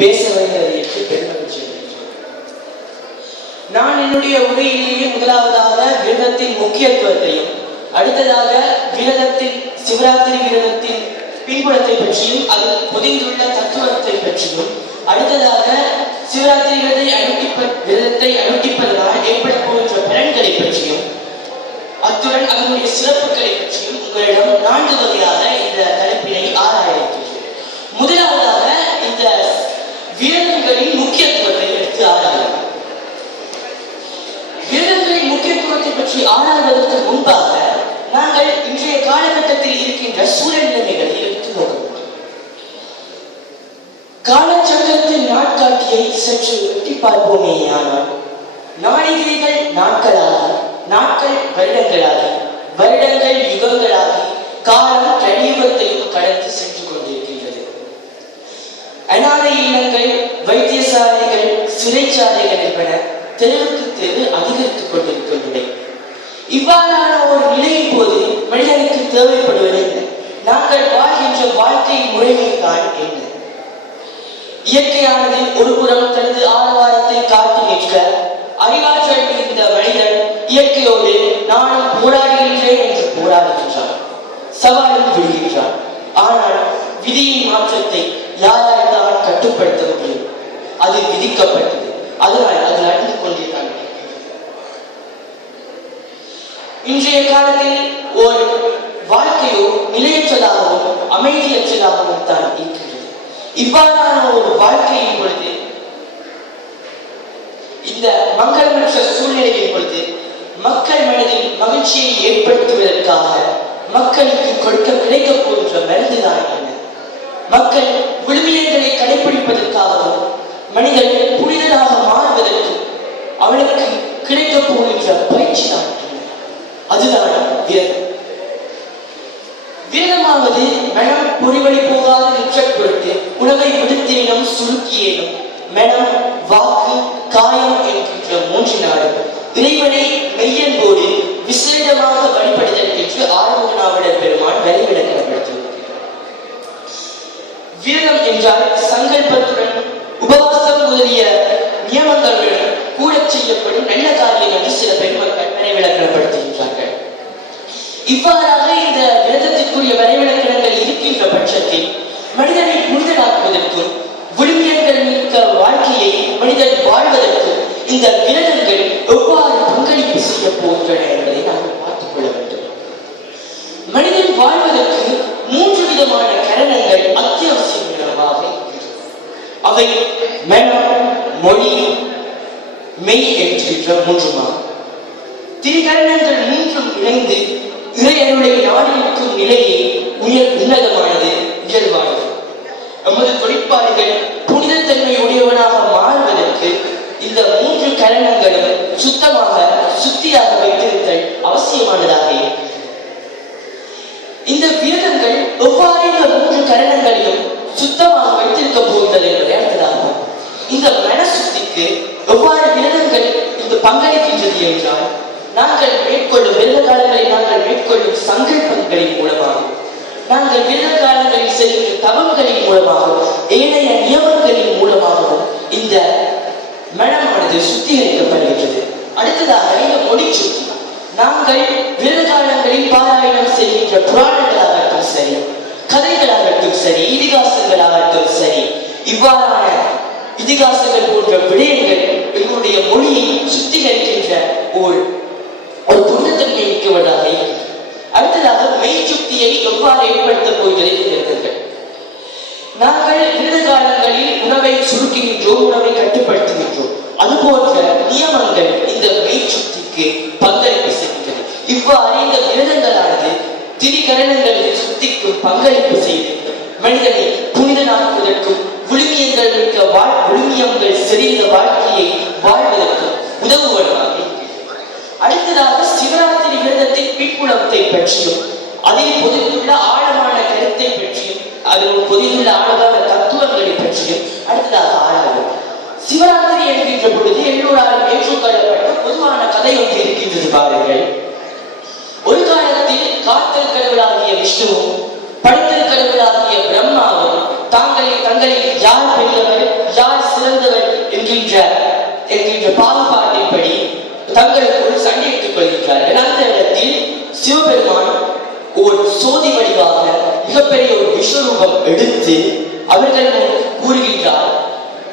பேச வேண்டியதை என்று பெருமகிழ்ச்சி. நான் என்னுடைய உரையிலேயே முதலாவதாக விரதத்தின் முக்கியத்துவத்தையும், அடுத்ததாக விரதத்தின் சிவராத்திரி விரதத்தின் பின்புலத்தை பற்றியும், அதில் புதிந்துள்ள தத்துவத்தை பற்றியும், அடுத்ததாக சிவராத்திரி விரதத்தை அனுஷ்டிப்பதனால் ஏற்பட போகின்ற பலன்களை பற்றியும், அத்துடன் அதனுடைய சிறப்புகளை பற்றியும் உங்களிடம் 4 வகையாக இந்த தலைப்பினை ஆராயிருக்கிறேன். முதலாவதாக இந்த விரதங்களின் முக்கியத்துவத்தை எடுத்து ஆராயலாம். விரதங்களின் முக்கியத்துவத்தை பற்றி ஆராய்வதற்கு முன்பாக நாங்கள் இன்றைய காலகட்டத்தில் இருக்கின்ற சூழல் நிலைமைகளை எடுத்து நோக்க காலச்சக்கரத்தின் நாட்காட்டியை சற்று எட்டி பார்ப்போமேயானால், நாளிகைகள் நாட்களாக, நாட்கள் வருடங்களாகி, வருடங்கள் யுகங்களாகி, காலம் கலியுகத்தையும் கடந்து சென்று கொண்டிருக்கின்றது. அநாத இல்லங்கள், வைத்தியசாலைகள், சிறைச்சாலைகள் என்பன தெருவுக்கு தெரு அதிகரித்துக் கொண்டிருக்கின்றன. இவ்வாறான ஒரு நிலையின் போது மனிதனுக்கு தேவைப்படுவது என்ன? நாங்கள் வாழ்கின்ற வாழ்க்கை முறைமைதான் என்ன? இயற்கையானது ஒரு புறம் தனது ஆரவாரத்தை காட்டி நிற்க, அறிவாற்றல் மிகுந்த மனிதன் இயற்கையோடு நானும் போராடுகின்றேன் என்று போராடுகின்றான், சவாலும் விடுகின்றான். ஆனால் விதியின் மாற்றத்தை யாரால் தான் கட்டுப்படுத்த முடியும்? அது விதிக்கப்பட்டது. அதனால் அது நடந்து கொண்டிருக்கிறது. இன்றைய காலத்தில் ஒரு வாழ்க்கையோ நிலையற்றதாகவும் அமைதியற்றதாகவும் தான் இருக்கிறது. இவ்வாறான ஒரு வாழ்க்கையின் பொழுது, இந்த மங்களமற்ற சூழ்நிலையின் பொழுது, மக்கள் மனதில் மகிழ்ச்சியை ஏற்படுத்துவதற்காக மக்களுக்கு கிடைக்கப் போகின்ற மருந்துதான் என்ன? மக்கள் விழுமியங்களை கடைபிடிப்பதற்காகவும் மனிதன் புனிதராக மாறுவதற்கும் அவனுக்கு கிடைக்கப் போகின்ற பயிற்சி தான். அதுதான் விரதம். விரதமாவது மனம் பொறிவழி போகாத நிற்ற பொருட்டு உணவை விடுத்தேனும் சுருக்கியேனும் மனம், வாக்கு, காயம் என்கின்ற 3 நாளும் இறைவனை மெய்யன்போடு விசேடமாக வழிபடுதல் என்று ஆறுமுகநாவலர் பெருமான் வழிவிளக்கப்படுத்தியிருக்கிறார். விரதம் என்றால் சங்கல்பத்துடன் உபவாசம் முதலிய நியமங்களுடன் கூட செய்யப்படும் நல்ல காரியம் என்று சில பெருமக்கள் வரைவிலக்கணப்படுத்துகின்றார்கள். இவ்வாறாக இந்த விரதத்திற்குரிய வரைவிலக்கணங்கள் இருக்கின்ற பட்சத்தில் மனிதனை புனிதனாக்குவதற்கும் விழுமியங்கள் மிக்க வாழ்க்கையை மனிதன் வாழ்வதற்கும் இந்த விரதங்கள் எவ்வாறு பங்களிப்பு செய்ய போகின்றன என்பதை நாங்கள் பார்த்துக் கொள்ள வேண்டும். மனிதன் வாழ்வதற்கு 3 விதமான கரணங்கள் அத்தியாவசியமாக, அவை மனம், மொழி, மெய் என்கின்ற 3 திரிகரணங்கள் 3 இணைந்து இறையருடைய நாடிக்கும் நிலையை உன்னதமானது, உயர்வானது. நமது தொழிற்பாடுகள் புனிதத்தன்மை உடையவனாக மாறுவதற்கு இந்த 3 கரணங்களும் சுத்தமாக, சுத்தியாக வைத்திருத்தல் அவசியமானதாக இருக்கிறது. இந்த விரதங்கள் எவ்வாறு இந்த 3 கரணங்களையும் சுத்தமாக வைத்திருக்க போகிறது என்பதை அடுத்ததாக இந்த மனசுத்திக்கு எவ்வாறு விரதங்கள் இந்த பங்களிக்கின்றது என்றால், நாங்கள் மேற்கொள்ளும் விரத காலங்களில் நாங்கள் மேற்கொள்ளும் சங்கல்பங்களின் மூலமாகவும், நாங்கள் விரத காலங்களில் செய்கின்ற தவங்களின் மூலமாகவும், ஏனைய நியமங்களின் மூலமாகவும் இந்த மனமானது சுத்திகரிக்கப்படுகின்றது. அடுத்ததாக இந்த மொழி சுத்தி, நாங்கள் விரத காலங்களில் பாராயணம் செய்கின்ற புராணங்களாகட்டும் சரி, கதைகளாகட்டும் சரி, இதிகாசங்களாகட்டும் சரி, இவ்வாறான இதிகாசங்கள் போன்ற விடயங்கள் எங்களுடைய மொழியை சுத்திகரிக்கின்ற ஒரு புனிதத்தன்மை மிக்கவதாக. அடுத்ததாக மெய் சுத்தியை எவ்வாறு ஏற்படுத்தப் போகிறது? நாங்கள் விரத காலங்களில் உணவை சுருக்குகின்றோம், உணவை கட்டுப்படுத்துகின்றோம். அதுபோன்ற நியமங்கள் இந்த மெய் சுத்திக்கு பங்களிப்பு செய்கின்றது. இவ்வாறு இந்த விரதங்களானது திரிகரணங்களில் சுத்திக்கும் பங்களிப்பு செய்து மனிதனை புனிதனாக்குவதற்கும் விழுமியங்கள் மிக்க விழுமியங்கள் செறிந்த வாழ்க்கையை வாழ்வதற்கும் உதவுவதாக. அடுத்ததாக சிவராத்திரி விரதத்தின் பின்புலத்தை பற்றியும், அதில் பொதிந்துள்ள ஆழமான கருத்தை பற்றியும், அதில் பொதிந்துள்ள ஆழமான தத்துவங்களை பற்றியும் அடுத்ததாக ஆராய்வோம். சிவராத்திரி என்கின்ற பொழுது எல்லோராலும் ஏற்றுக்கொள்ளப்பட்ட பொதுவான கதை ஒன்று இருக்கின்றது. பாருங்கள், ஒரு காலத்தில் காத்தல் கடவுளாகிய விஷ்ணுவும் படைத்தல் கடவுளாகிய பிரம்மாவும் தங்களில் யார் பெரிய விஸ்வரூபம் எடுத்து அவர்கள் கூறுகின்றார்,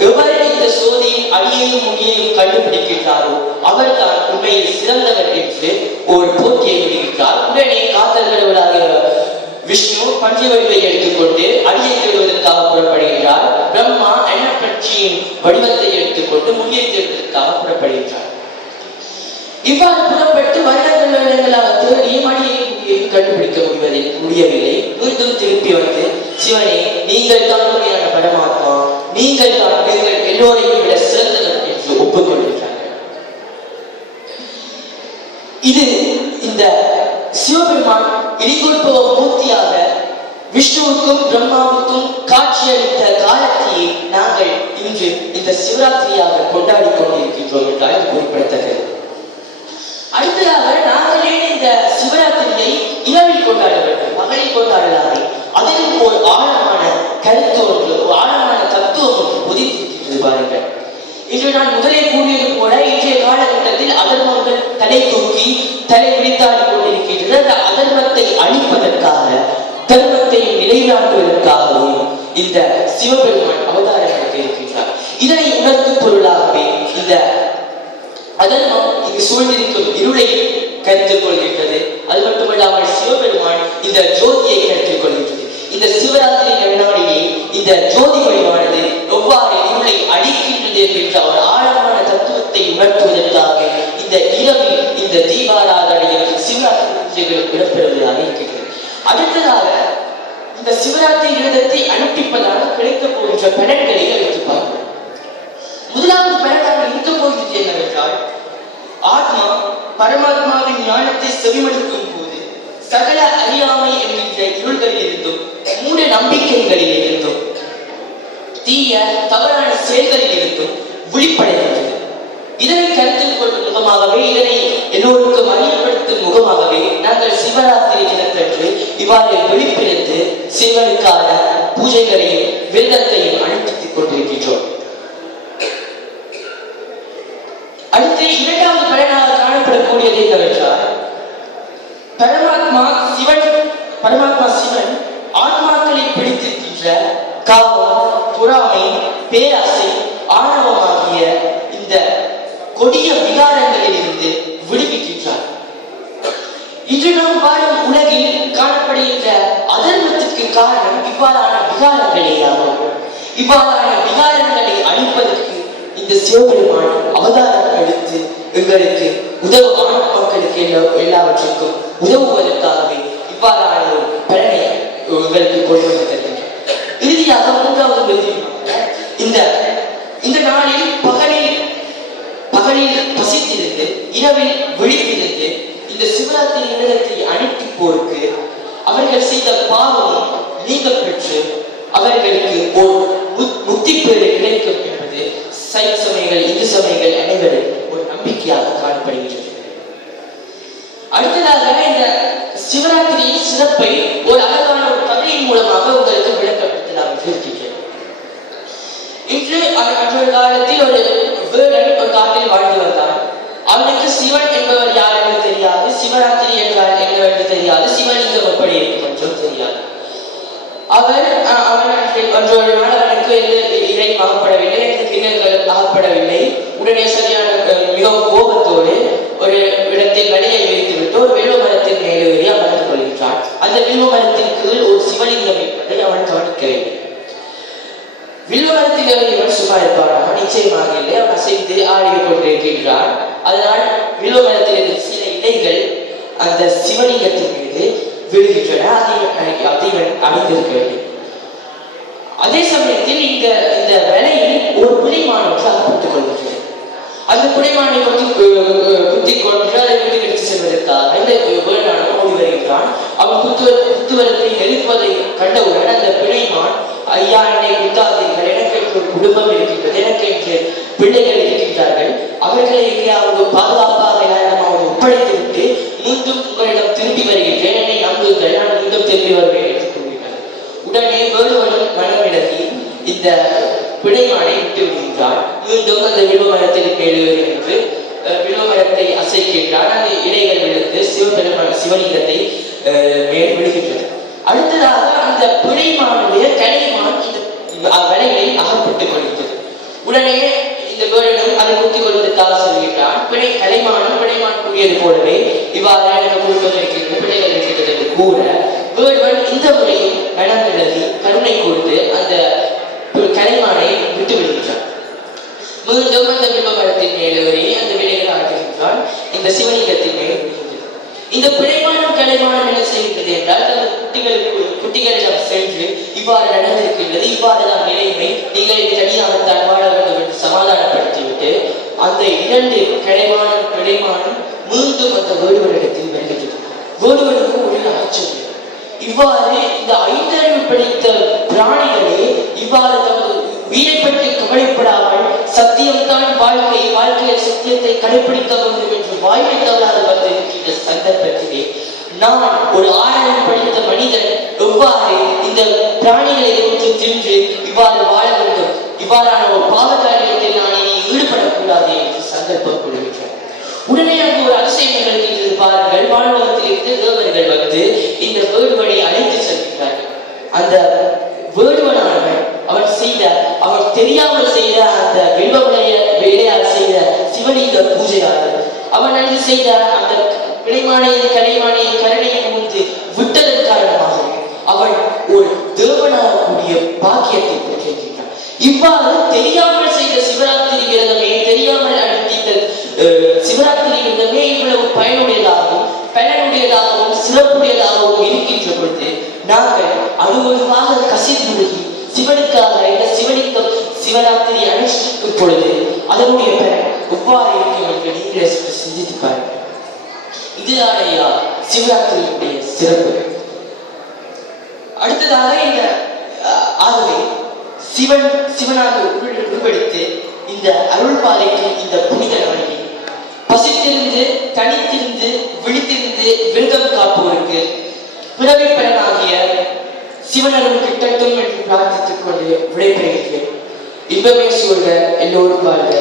எவர் இந்த சோதியின் அடியையும் முடியையும் கண்டுபிடிக்கின்றாரோ அவர்தான் உண்மையில் சிறந்தவர் என்று ஒரு போட்டியை விடுகின்றார். உடனே காத்தல்களாக விஷ்ணு பஞ்ச வடிவை எடுத்துக்கொண்டு அடியை தேடுவதற்காக புறப்படுகின்றார். பிரம்மா அன்னப்பட்சியின் வடிவத்தை எடுத்துக்கொண்டு முடியை தேடுவதற்காக புறப்படுகின்றார். இவ்வாறு புறப்பட்டு வருடங்களாக தேடியும் அடியை கண்டுபிடிக்க முடியவில்லை. மீண்டும் திருப்பி வந்து, சிவனே, நீங்கள் தான் உண்மையான பரமாத்மா, நீங்கள் தான் எங்கள் எல்லோரையும் விட சிறந்தவர் என்று ஒப்புக்கொள்கின்றார்கள். இது இந்த சிவபெருமான் இடிகொடுப்பவ மூர்த்தியாக விஷ்ணுவுக்கும் பிரம்மாவுக்கும் காட்சியளித்த காலத்தையே நாங்கள் இன்று இந்த சிவராத்திரியாக கொண்டாடி கொண்டிருக்கின்றோம் என்றால் இது குறிப்பிடத்தக்கது. அடுத்ததாக நாங்களே இந்த சிவராத்திரியை இரவில் கொண்டாட வேண்டும், பகலில் கொண்டாடலாமே. அதிலும் ஒரு ஆழமான கருத்து ஒன்று, ஒரு ஆழமான தத்துவம் ஒன்று பொதித்திருக்கின்றது பாருங்கள். இன்று நான் முதலே கூறியது போல இன்றைய காலகட்டத்தில் அதர்மங்கள் தலை தூக்கி தலை விரித்தாடி கொண்டிருக்கின்றது. அந்த அதர்மத்தை அழிப்பதற்காக, தர்மத்தை நிலைநாட்டுவதற்காகவும் இந்த சிவபெருமான் அவதாரம் எடுக்க இருக்கின்றார். இதனை உணர்த்தும் பொருளாகவே இந்த அதர்மம் இங்கு சூழ்ந்திருக்கும் இருளை கருத்தில் கொள்கின்றது. அது மட்டுமல்லாமல் சிவபெருமான் இந்த ஜோதியை கருத்தில் கொள்கின்றது. இந்த சிவராத்திரி நன்னாளிலே இந்த ஜோதி வழிபாடு எவ்வாறு இருளை அழிக்கின்றது என்கின்ற ஒரு ஆழமான தத்துவத்தை உணர்த்துவதற்காக இந்த இரவில் இந்த தீபாராதனையில் சிவராத்திரி இடம்பெறுவதாக இருக்கின்றது. அடுத்ததாக இந்த சிவராத்திரி விரதத்தை அனுப்பிப்பதாக கிடைக்கப் போகின்ற பலன்களை எடுத்து பார்ப்போம். முதலாவது பலனாக இருக்க போகிறது என்னவென்றால், ஆத்மா பரமாத்மாவின் ஞானத்தை செவிமடுக்கும் போது சகல அறியாமை என்கின்ற இருள்களில் இருந்தும், மூட நம்பிக்கைகளில் இருந்தும், தீய தவறான செயல்களில் இருந்தும் விழிப்படைகின்றது. இதனை கருத்தில் கொள்ளும் முகமாகவே, இதனை எல்லோருக்கும் அறியப்படுத்தும் முகமாகவே நாங்கள் சிவராத்திரி தினத்தன்று இவ்வாறு விழிப்பிருந்து சிவனுக்கான பூஜைகளையும் விரதத்தையும் அனுப்பித்துக் கொண்டிருக்கின்றோம். அடுத்து இரண்டாவது பலனாக காணப்படக்கூடியது என்னவென்றால், பரமாத்மா சிவன் ஆன்மாக்களை பிடித்திருக்கின்ற காமம், பொறாமை, பேராசை, ஆணவமாகிய இந்த கொடிய விகாரங்களில் இருந்து விடுவிக்கின்றார். இன்று நாம் வாழும் உலகில் காணப்படுகின்ற அதர்மத்திற்கு காரணம் இவ்வாறான விகாரங்களேயாகும். இவ்வாறான விகாரங்களை அழிப்பதற்கு இந்த சிவபெருமான் அவதாரம் எடுத்து எங்களுக்கு உதவுமான மக்களுக்கு எல்லாவற்றிற்கும் உதவுவதற்காகவே இவ்வாறான ஒரு பலனை எங்களுக்கு கொண்டு வந்திருக்கின்றார். இறுதியாக மூன்றாவது இந்த நாளில் பகலில் பசித்திருந்து இரவில் விழித்திருந்து இந்த சிவராத்திரி விரதத்தை அனுப்பிப்போருக்கு அவர்கள் செய்த பாவமும் நீங்க பெற்று அவர்களுக்கு ஒரு முக்தி பேறு கிடைக்கும் என்பது சைவ சமயங்கள், இந்து சமயங்கள் அனைவரும் ஒரு நம்பிக்கையாக காணப்படுகின்றது. அடுத்ததாக இந்த சிவராத்திரியின் சிறப்பை ஒரு அழகான ஒரு கதையின் மூலமாக உங்களுக்கு விளக்கப்படுத்தலாம் என்று இருக்கின்றேன். இன்று அன்றொரு காலத்தில் ஒரு வேடன் ஒரு காட்டில் வாழ்ந்து வந்தான். அவனுக்கு சிவன் என்பவர் யார் என்று தெரியாது, சிவராத்திரி என்றால் என்னவென்று தெரியாது, சிவலிங்கம் எப்படி இருக்கும் என்றும் தெரியாது. அவன் அன்றொரு நாள் அவனுக்கு இறை ஆகப்படவில்லை, திங்கள்கள் ஆகப்படவில்லை. உடனே சரியான மிகவும் கோபத்தோடு ஒரு இடத்தில் வலையை வைத்துவிட்டு ஒரு வில்வ மரத்தின் மேலே ஏறி அமர்ந்து கொள்கின்றான். அந்த வில்வ மரத்தின் கீழ் ஒரு சிவலிங்கம் இருப்பதை அவன் கவனிக்கவில்லை. வில்வ மரத்தில் இவன் சும்மா இருப்பானா? நிச்சயமாக இல்லை. அவன் அசைந்து ஆடிக் கொண்டிருக்கின்றான். அதனால் வில்வ மரத்தில் இருந்த சில இலைகள் அந்த சிவலிங்கத்தின் மீது விழுகின்றன. அதை அணிந்திருக்கவில்லை. அதே சமயத்தில் இந்த வலையில் ஒரு புலிமான் ஒன்று அகப்பட்டுக் கொள்கின்றது. அந்த புலிமானை குத்திக் கொண்டு அதை வீட்டுக்கு எடுத்து செல்வதற்காக இந்த வேளாண் ஓடி வருகின்றான். அவன் குத்துவரத்தை எழுப்பதை கண்டவுடன் அந்த பிணைமான், ஐயா, என்னை குத்தாதீர்கள், எனக்கு ஒரு குடும்பம் இருக்கின்றது, எனக்கு என்று பிள்ளைகள் இருக்கின்றார்கள், அவர்களை எங்கேயாவது பாதுகாப்பாக யாரிடமாவது ஒப்படைத்து விட்டு மீண்டும் உங்களிடம் திரும்பி வருகின்றேன், என்னை நம்புங்கள், நான் மீண்டும் திரும்பி வருவேன் என்று கூறுகின்றனர். உடனே வேடுவனும் மனமிடங்கி இந்த பிணைமானை விட்டு விடுகின்றான். மீண்டும் அந்த வில்வ மரத்தில் மேலே என்று வில்வ மரத்தை அசைக்கின்றான். அந்த இலைகள் விழுந்து சிவலிங்கத்தை மேல் விடுகின்றன. அடுத்ததாக அந்த பிழைமானுடைய கலைமான் இந்த வலைகளில் அகப்பட்டுக் கொள்கிறது. உடனே இந்த வேடனும் அதை குத்திக் கொள்வதற்காக சொல்கிறான். கலைமான் கூறியது போலவே இவ்வாறு எனக்கு குடும்பம் இருக்கிறது, பிள்ளைகள் இருக்கிறது என்று கூற வேடுவன் இந்த முறையும் மனமிழந்து கருணை கொடுத்து அந்த கலைமானை விட்டு விடுகின்றான். மீண்டும் அந்த விமமரத்தின் மேலேறி அந்த விலைகளை ஆட்டுகின்றான். இந்த சிவலிங்கத்தின் மேல் இந்த பிழைமானம் கலைமானம் என்ன செய்கின்றது என்றால் குட்டிகளிடம் சென்று இவ்வாறு நடந்திருக்கின்றது, இவ்வாறுதான் நிலைமை, நீங்கள் தனியாகத்தான் வாழ வேண்டும் என்று சமாதானப்படுத்திவிட்டு அந்த இரண்டு பிழைமானம் மீண்டும் அந்த வேடுவனிடத்தில் வருகின்றது. வேடுவனுக்கு ஒரு ஆச்சரியம். இவ்வாறு இந்த ஐந்தறிவு படித்த பிராணிகளே இவ்வாறு தமது உயிரை பற்றி கவலைப்படாமல் சத்தியம்தான் வாழ்க்கையில் சத்தியத்தை கடைபிடிக்க வேண்டும் என்று வாய்மை தவறாது வந்திருக்கின்ற சந்தர்ப்பத்திலே நான் ஒரு ஆறாயிரம் படித்த மனிதன் எவ்வாறு இந்த பிராணிகளை ஒன்று தின்று இவ்வாறு வாழ வேண்டும், இவ்வாறான ஒரு பாவ காரியத்தில் நான் இனி ஈடுபடக்கூடாது என்று சந்தர்ப்பம் கொள்கின்றேன். உடனே அங்கு ஒரு அதிசயம் நிகழ்கின்றது. பாருங்கள், வானவகத்தில் இருந்து தேவர்கள் வந்து இந்த வேடுவனை அழைத்து செல்கின்றார்கள். அந்த வேடுவனானவன் அவன் தெரியாமல் செய்த அந்த வில்வமுடைய செய்த சிவலிங்க பூஜையாளர் அவன் அன்று செய்த அந்த கலைமானையின் கருணையை முன்பு விட்டதன் காரணமாக அவன் ஒரு தேவனாகக்கூடிய பாக்கியத்தை பெற்றிருக்கிறான். இவ்வாறு தெரியாமல் செய்த சிவராத்திரி விரதமே, தெரியாமல் அனுஷ்டித்த சிவராத்திரி விரதமே இவ்வளவு பயனுடையதாகவும் சிறப்புடையதாகவும் இருக்கின்ற பொழுது நாங்கள் அனுபவமாக கசிந்துருகி சிவனுக்காக இந்த சிவலிங்கம் சிவராத்திரி அனுஷ்டிக்கும் பொழுது அதனுடைய பெயர் எவ்வாறு இருக்கும் என்று நீங்களே சிந்தித்து பாருங்கள். இதுதான் ஐயா சிவராத்திரியுடைய சிறப்பு. அடுத்ததாக இந்த ஆகவே சிவனாக உருவெடுத்து இந்த அருள் பாலைக்கு இந்த புனித நாளில் பசித்திருந்து தனித்திருந்து விழித்திருந்து விரதம் காப்போருக்கு பிறவி பலனாகிய சிவனரும் கிட்டட்டும் என்று பிரார்த்தித்துக் கொண்டு விடைபெறுகிறேன். இன்பமே சூழ்க, எல்லோரும் வாழ்க.